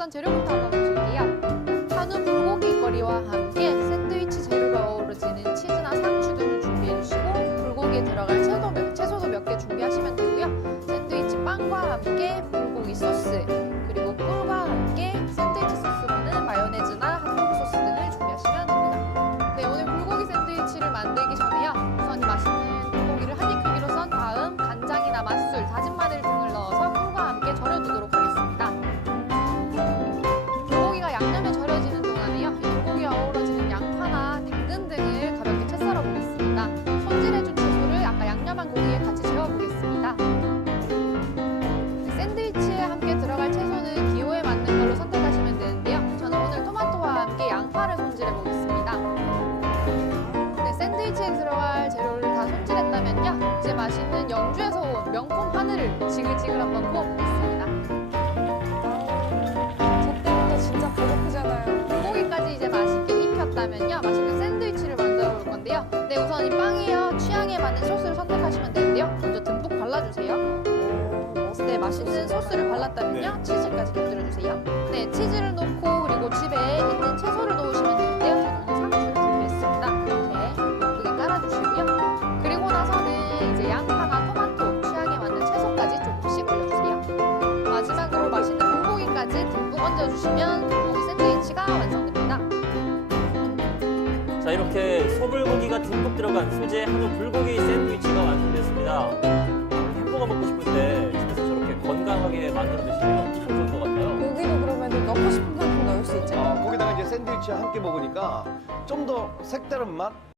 우선 재료부터 한번 보실게요. 한우 불고기 거리와 함께 샌드위치 재료로 어우러지는 치즈나 상추 등을 준비해주시고 불고기에 들어갈 채소도 몇 개 준비하시면 되고요. 샌드위치 빵과 함께 불고기 소스, 그리고 꿀과 함께 샌드위치 소스로는 마요네즈나 핫도그 소스 등을 준비하시면 됩니다. 네, 오늘 불고기 샌드위치를 만들기 전에요. 우선 이 맛있는 불고기를 한 입 크기로 썬 다음 간장이나 맛술, 다진 마늘 등을 넣어서 꿀과 함께 절여두도록 하겠습니다. 불고기가 양념에 절여지는 동안에요. 이 불고기에 어우러지는 양파나 당근 등을 가볍게 채 썰어 보겠습니다. 손질해준 채소를 아까 양념한 고기에 같이 재워보겠습니다. 네, 샌드위치에 함께 들어갈 채소는 기호에 맞는 걸로 선택하시면 되는데요. 저는 오늘 토마토와 함께 양파를 손질해 보겠습니다. 네, 샌드위치에 들어갈 재료를 다 손질했다면요. 이제 맛있는 영주에서 온 명품 하늘을 지글지글 한번 구워보겠습니다. 저 때문에 진짜 배고프잖아요. 불고기까지 이제 맛있게 익혔다면요. 맛있는 샌드위치를 만들어 볼 건데요. 네, 우선 이 빵이요. 취향에 맞는 소스를 선택하시면 되는데요. 먼저 듬뿍 발라주세요. 네, 맛있는 소스를 발랐다면요. 치즈까지 곁들여주세요. 네, 치즈를 넣고 그리고 집에 있는 채소를 넣으시면 되는데요. 저는 오늘 상추를 준비했습니다. 이렇게 예쁘게 깔아주시고요. 그리고 나서는 이제 양파나 토마토, 취향에 맞는 채소까지 조금씩 올려주세요. 마지막으로 맛있는 불고기까지 듬뿍 얹어주시면 불고기 샌드위치가 완성됩니다. 자, 이렇게 소불고기가 듬뿍 들어간 수제 한우 불고기 샌드위치가 완성됐습니다. 햄버거 먹고 싶을 때 집에서 저렇게 건강하게 만들어 드시면 참 좋을 것 같아요. 고기도 그러면 넣고 싶은 만큼 넣을 수 있잖아요. 거기다가 이제 샌드위치와 함께 먹으니까 좀 더 색다른 맛?